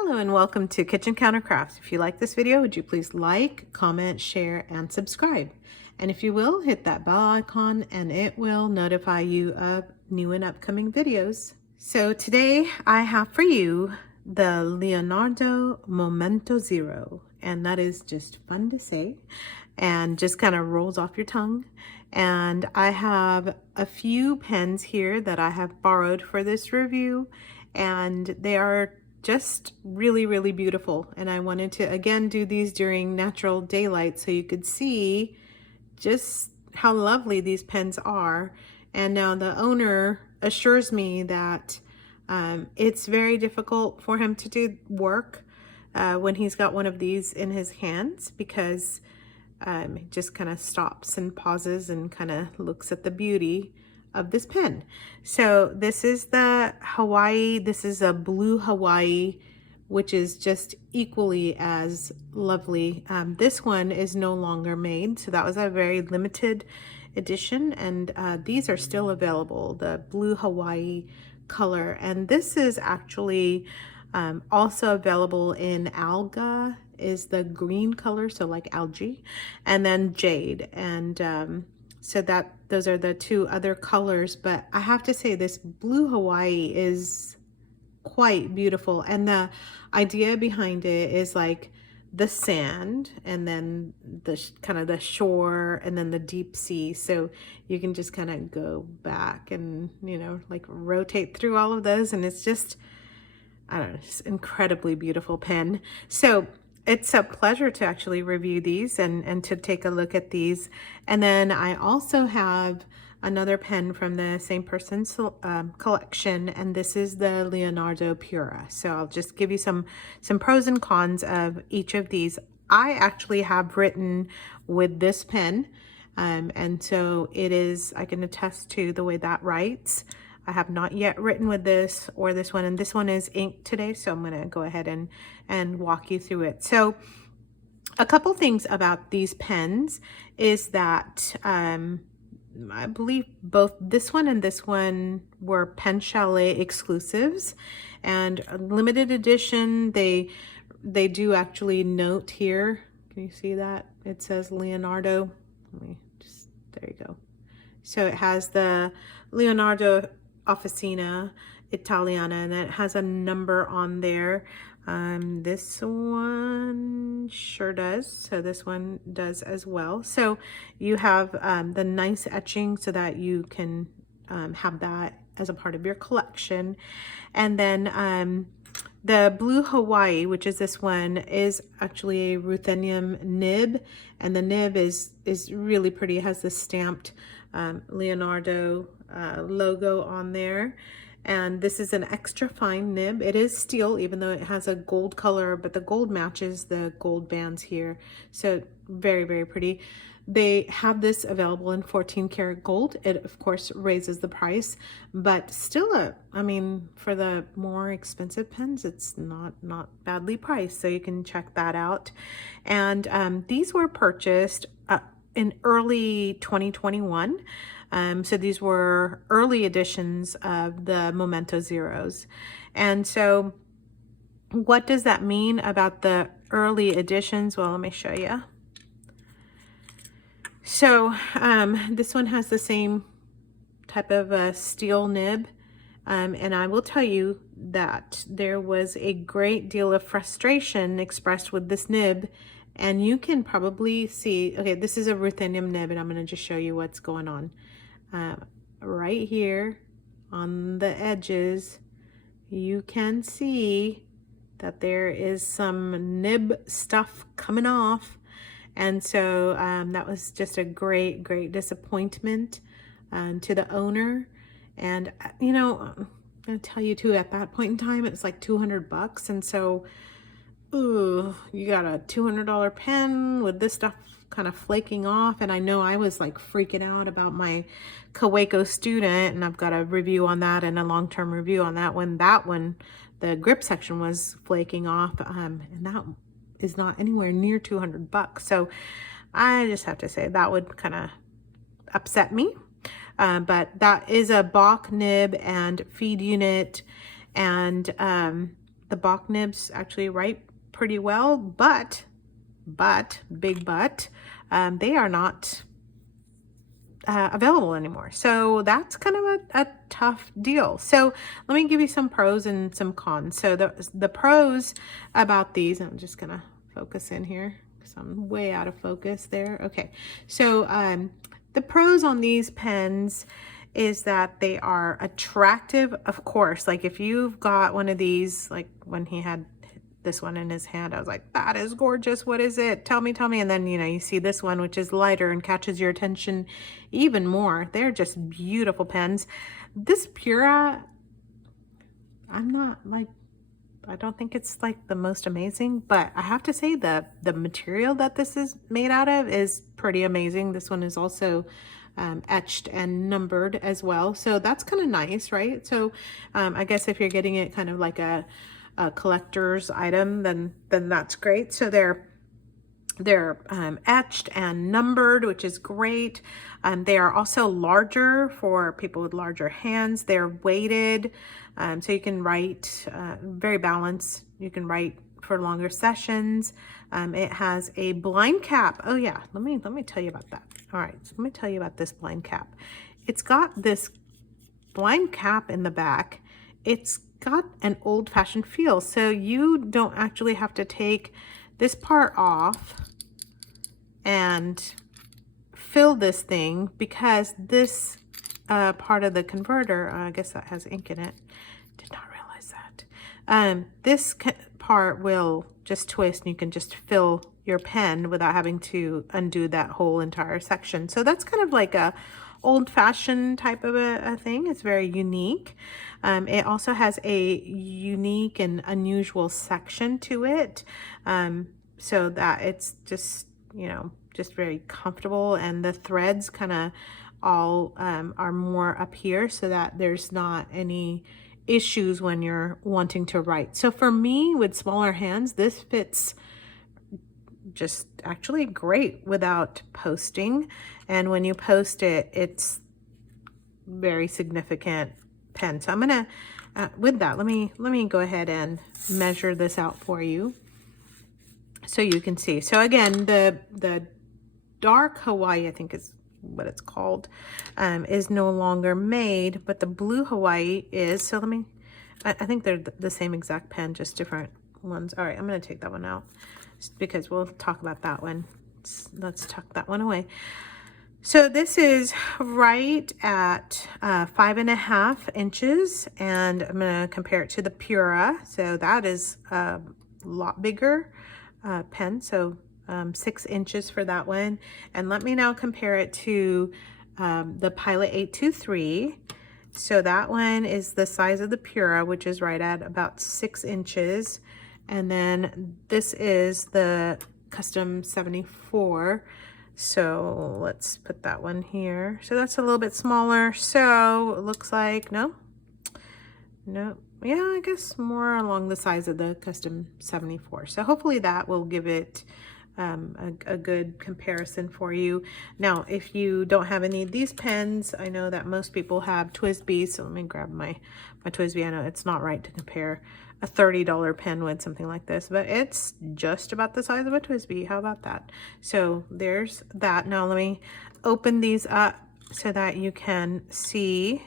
Hello and welcome to Kitchen Counter Crafts. If you like this video, would you please like, comment, share, and subscribe? And if you will, hit that bell icon and it will notify you of new and upcoming videos. So today I have for you the Leonardo Momento Zero, and that is just fun to say and just kind of rolls off your tongue. And I have a few pens here that I have borrowed for this review, and they are just really beautiful. And I wanted to again do these during natural daylight so you could see just how lovely these pens are. And now the owner assures me that it's very difficult for him to do work when he's got one of these in his hands, because he just kind of stops and pauses and kind of looks at the beauty of this pen. So this is the Hawaii, this is a blue Hawaii, which is just equally as lovely. This one is no longer made, so that was a very limited edition, and these are still available, the blue Hawaii color. And this is actually also available in alga, is the green color, so like algae, and then jade. And so that those are the two other colors. But I have to say this blue Hawaii is quite beautiful, and the idea behind it is like the sand and then the kind of the shore and then the deep sea, so you can just kind of go back and, you know, like rotate through all of those, and it's just, I don't know, just incredibly beautiful pen. So it's a pleasure to actually review these and to take a look at these. And then I also have another pen from the same person's collection, and this is the Leonardo Pura. So I'll just give you some pros and cons of each of these. I actually have written with this pen, and so it is, I can attest to the way that writes. I have not yet written with this or this one, and this one is inked today, so I'm going to go ahead and walk you through it. So a couple things about these pens is that I believe both this one and this one were Pen Chalet exclusives, and a limited edition. They do actually note here. Can you see that? It says Leonardo. Let me just, there you go. So it has the Leonardo Officina Italiana, and it has a number on there. This one sure does. So this one does as well. So you have the nice etching so that you can have that as a part of your collection. And then the blue Hawaii, which is this one, is actually a ruthenium nib, and the nib is really pretty. It has the stamped Leonardo logo on there, and this is an extra fine nib. It is steel, even though it has a gold color, but the gold matches the gold bands here, so very pretty. They have this available in 14 karat gold. It of course raises the price, but still I mean, for the more expensive pens, it's not badly priced, so you can check that out. And these were purchased in early 2021. So these were early editions of the Momento Zeros. And so what does that mean about the early editions? Well, let me show you. So this one has the same type of steel nib. And I will tell you that there was a great deal of frustration expressed with this nib. And you can probably see, okay, this is a ruthenium nib, and I'm going to just show you what's going on. Right here on the edges, you can see that there is some nib stuff coming off. And so that was just a great disappointment to the owner. And, you know, I'm going to tell you too, at that point in time, it's like $200. And so, ooh, you got a $200 pen with this stuff kind of flaking off. And I know I was like freaking out about my Kaweco student, and I've got a review on that and a long-term review on that when the grip section was flaking off, and that is not anywhere near $200. So I just have to say that would kind of upset me. But that is a Bach nib and feed unit, and the Bach nibs actually write pretty well, but, big but, they are not available anymore. So that's kind of a tough deal. So let me give you some pros and some cons. So the pros about these, I'm just gonna focus in here because I'm way out of focus there. Okay, so the pros on these pens is that they are attractive, of course. Like if you've got one of these, like when he had this one in his hand, I was like, that is gorgeous. What is it? Tell me. And then, you know, you see this one, which is lighter and catches your attention even more. They're just beautiful pens. This Pura, I'm not like, I don't think it's like the most amazing, but I have to say the material that this is made out of is pretty amazing. This one is also etched and numbered as well. So that's kind of nice, right? So I guess if you're getting it kind of like a collector's item, then that's great. So they're etched and numbered, which is great. They are also larger for people with larger hands. They're weighted, so you can write very balanced. You can write for longer sessions. It has a blind cap. Oh yeah, let me tell you about that. All right, so let me tell you about this blind cap. It's got this blind cap in the back. It's got an old-fashioned feel, so you don't actually have to take this part off and fill this thing, because this part of the converter, I guess that has ink in it, did not realize that. This part will just twist and you can just fill your pen without having to undo that whole entire section. So that's kind of like a old-fashioned type of a thing. It's very unique. It also has a unique and unusual section to it, so that it's just, you know, just very comfortable, and the threads kind of all are more up here so that there's not any issues when you're wanting to write. So for me, with smaller hands, this fits just actually great without posting, and when you post it, it's very significant pen. So I'm gonna with that, let me go ahead and measure this out for you so you can see. So again, the dark Hawaii, I think is what it's called, is no longer made, but the blue Hawaii is. So let me, I think they're the same exact pen, just different ones. All right, I'm gonna take that one out because we'll talk about that one. Let's tuck that one away. So this is right at 5.5 inches, and I'm gonna compare it to the Pura. So that is a lot bigger pen, so 6 inches for that one. And let me now compare it to the Pilot 823. So that one is the size of the Pura, which is right at about 6 inches. And then this is the Custom 74. So let's put that one here. So that's a little bit smaller. So it looks like, no, yeah, I guess more along the size of the Custom 74. So hopefully that will give it a good comparison for you. Now, if you don't have any of these pens, I know that most people have TWSBI. So let me grab my TWSBI. I know it's not right to compare a $30 pen with something like this, but it's just about the size of a TWSBI. How about that? So there's that. Now let me open these up so that you can see,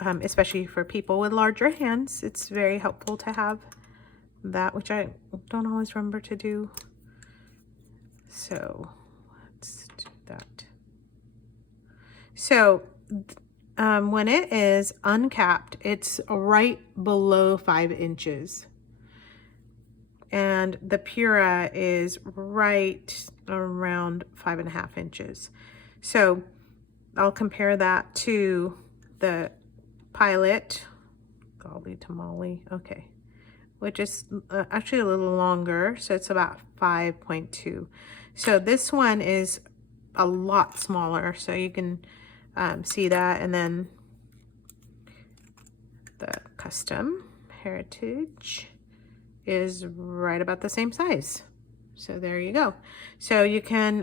especially for people with larger hands, it's very helpful to have that, which I don't always remember to do. So let's do that. So when it is uncapped, it's right below 5 inches. And the Pura is right around 5.5 inches. So I'll compare that to the Pilot, golly tamale, okay, which is actually a little longer. So it's about 5.2. So this one is a lot smaller. So you can see that. And then the Custom Heritage is right about the same size. So there you go. So you can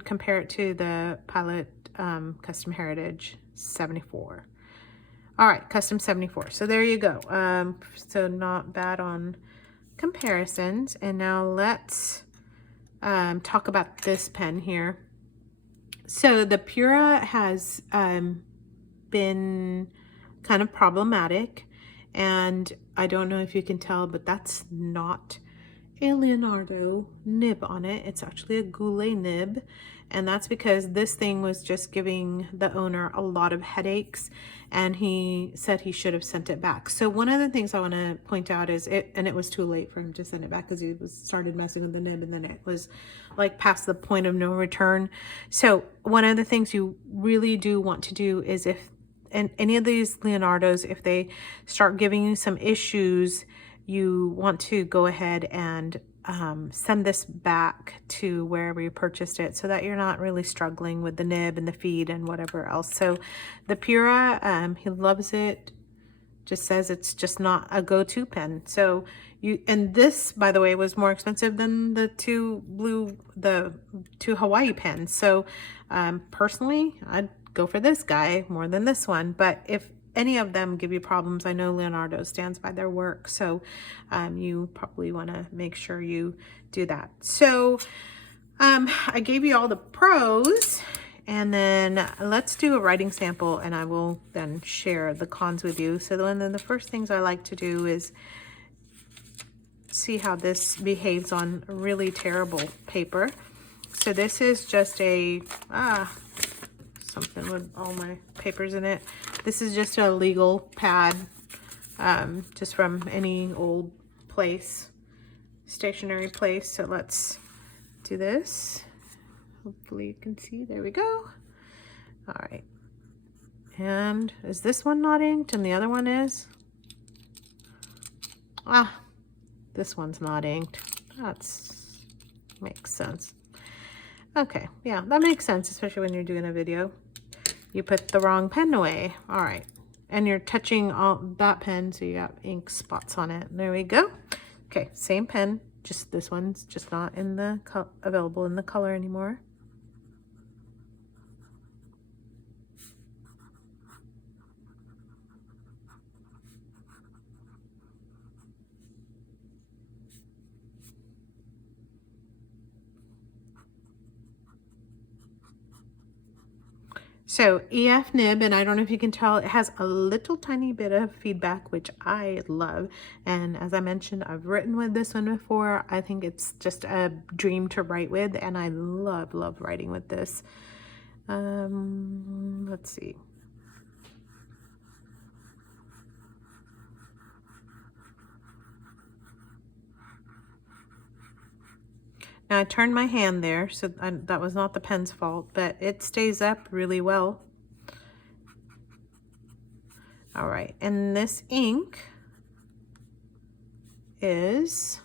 compare it to the Pilot Custom Heritage 74. All right, custom 74. So there you go. So not bad on comparisons. And now let's talk about this pen here. So the Pura has been kind of problematic, and I don't know if you can tell, but that's not a Leonardo nib on it. It's actually a Goulet nib, and that's because this thing was just giving the owner a lot of headaches, and he said he should have sent it back. So one of the things I want to point out is it was too late for him to send it back because he started messing with the nib, and then it was like past the point of no return. So one of the things you really do want to do is, if and any of these Leonardos, if they start giving you some issues, you want to go ahead and send this back to wherever you purchased it, so that you're not really struggling with the nib and the feed and whatever else. So the Pura, he loves it, just says it's just not a go-to pen. So and this, by the way, was more expensive than the two Hawaii pens. So personally, I'd go for this guy more than this one. But if any of them give you problems, I know Leonardo stands by their work, so you probably want to make sure you do that. So I gave you all the pros, and then let's do a writing sample, and I will then share the cons with you. So then the first things I like to do is see how this behaves on really terrible paper. So this is just a something with all my papers in it. This is just a legal pad, just from any old place, stationery place. So let's do this. Hopefully you can see. There we go. All right. And is this one not inked and the other one is? This one's not inked. That's makes sense. Okay, yeah, that makes sense, especially when you're doing a video. You put the wrong pen away. All right, and you're touching all that pen, so you got ink spots on it. There we go. Okay, same pen, just this one's just not in the available in the color anymore. So EF nib, and I don't know if you can tell, it has a little tiny bit of feedback, which I love. And as I mentioned, I've written with this one before. I think it's just a dream to write with, and I love writing with this. Let's see. Now I turned my hand there, so that was not the pen's fault, but it stays up really well. All right, and this ink is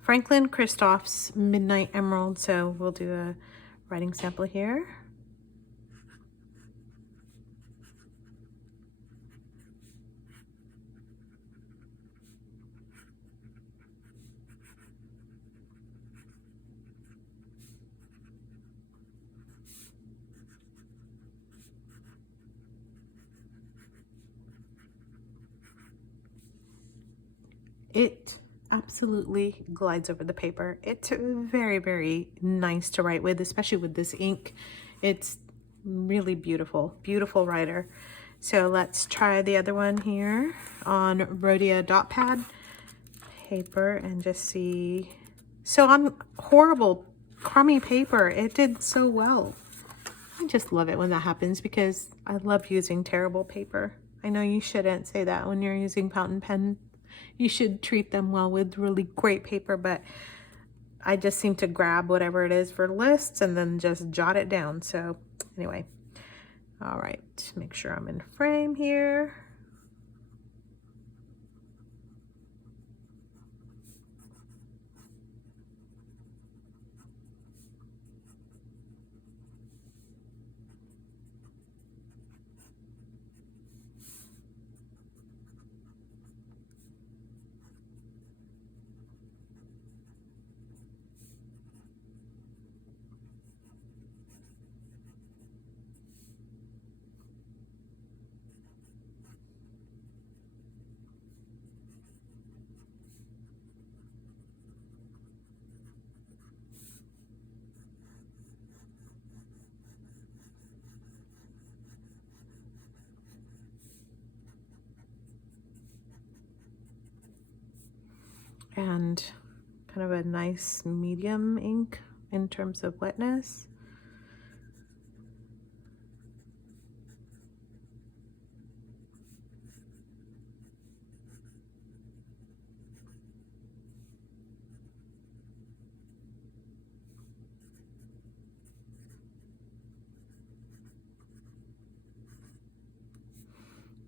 Franklin Christoph's Midnight Emerald. So we'll do a writing sample here. It absolutely glides over the paper. It's very nice to write with, especially with this ink. It's really beautiful writer. So let's try the other one here on Rhodia dot pad paper and just see. So on horrible crummy paper, it did so well. I just love it when that happens, because I love using terrible paper. I know you shouldn't say that when you're using fountain pen. You should treat them well with really great paper, but I just seem to grab whatever it is for lists and then just jot it down. So anyway, all right, make sure I'm in frame here. and kind of a nice medium ink in terms of wetness.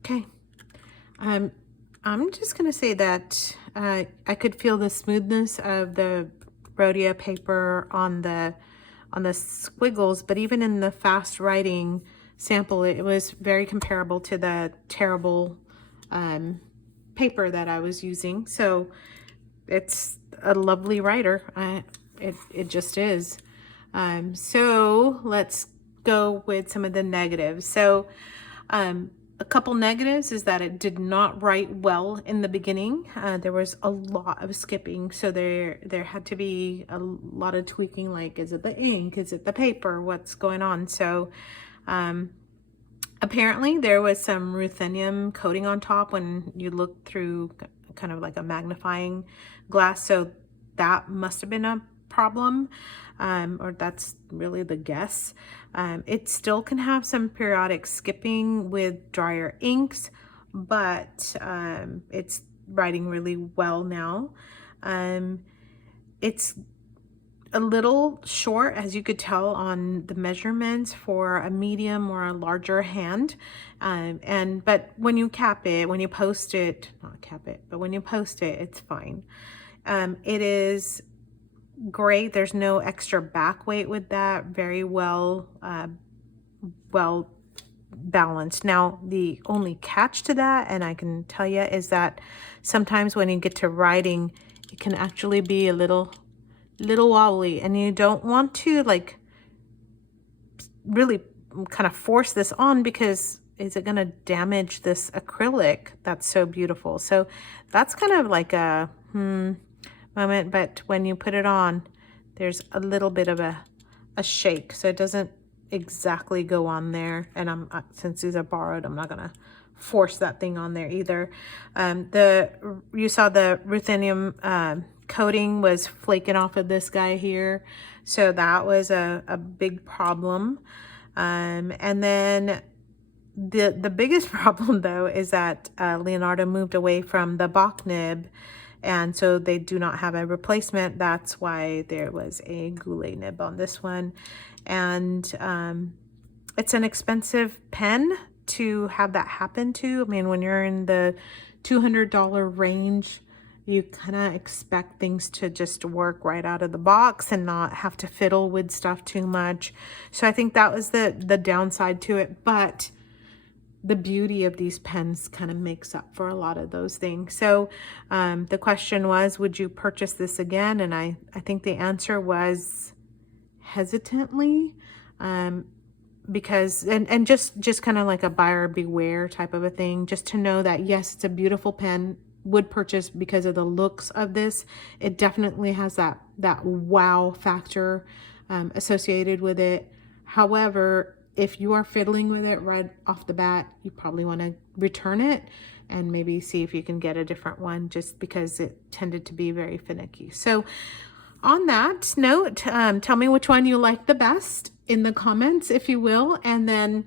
Okay, I'm just gonna say that I could feel the smoothness of the Rhodia paper on the squiggles, but even in the fast writing sample, it was very comparable to the terrible paper that I was using. So it's a lovely writer. It just is. So let's go with some of the negatives. So a couple negatives is that it did not write well in the beginning. There was a lot of skipping, so there had to be a lot of tweaking, like is it the ink, is it the paper, what's going on? So apparently there was some ruthenium coating on top when you look through kind of like a magnifying glass, so that must have been a problem, or that's really the guess. It still can have some periodic skipping with drier inks, but it's writing really well now. It's a little short, as you could tell on the measurements for a medium or a larger hand, but when you cap it, when you post it, not cap it, but when you post it, it's fine. It is great. There's no extra back weight with that. Very well well balanced. Now the only catch to that, and I can tell you, is that sometimes when you get to writing, it can actually be a little wobbly, and you don't want to like really kind of force this on, because is it going to damage this acrylic that's so beautiful? So that's kind of like a moment, but when you put it on, there's a little bit of a shake, so it doesn't exactly go on there. And since these are borrowed, I'm not gonna force that thing on there either. You saw the ruthenium coating was flaking off of this guy here, so that was a big problem. And then the biggest problem though is that Leonardo moved away from the Bach nib, and so they do not have a replacement. That's why there was a Goulet nib on this one. And it's an expensive pen to have that happen to. I mean, when you're in the $200 range, you kind of expect things to just work right out of the box and not have to fiddle with stuff too much. So I think that was the downside to it. But the beauty of these pens kind of makes up for a lot of those things. So the question was, would you purchase this again? And I think the answer was hesitantly, because and just kind of like a buyer beware type of a thing, just to know that yes, it's a beautiful pen, would purchase because of the looks of this. It definitely has that wow factor associated with it. However, if you are fiddling with it right off the bat, you probably want to return it and maybe see if you can get a different one, just because it tended to be very finicky. So on that note, tell me which one you like the best in the comments, if you will. And then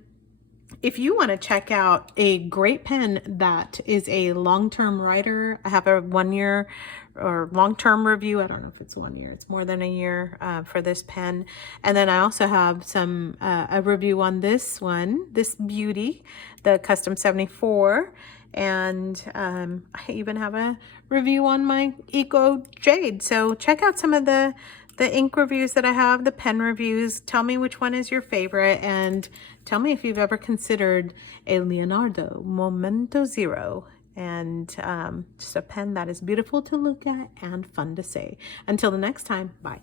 if you want to check out a great pen that is a long-term writer, I have a 1 year or long-term review. I don't know if it's 1 year, it's more than a year for this pen. And then I also have some a review on this one, this beauty, the Custom 74. And I even have a review on my Eco Jade. So check out some of the ink reviews that I have, the pen reviews. Tell me which one is your favorite, and tell me if you've ever considered a Leonardo Momento Zero. And just a pen that is beautiful to look at and fun to say. Until the next time, bye.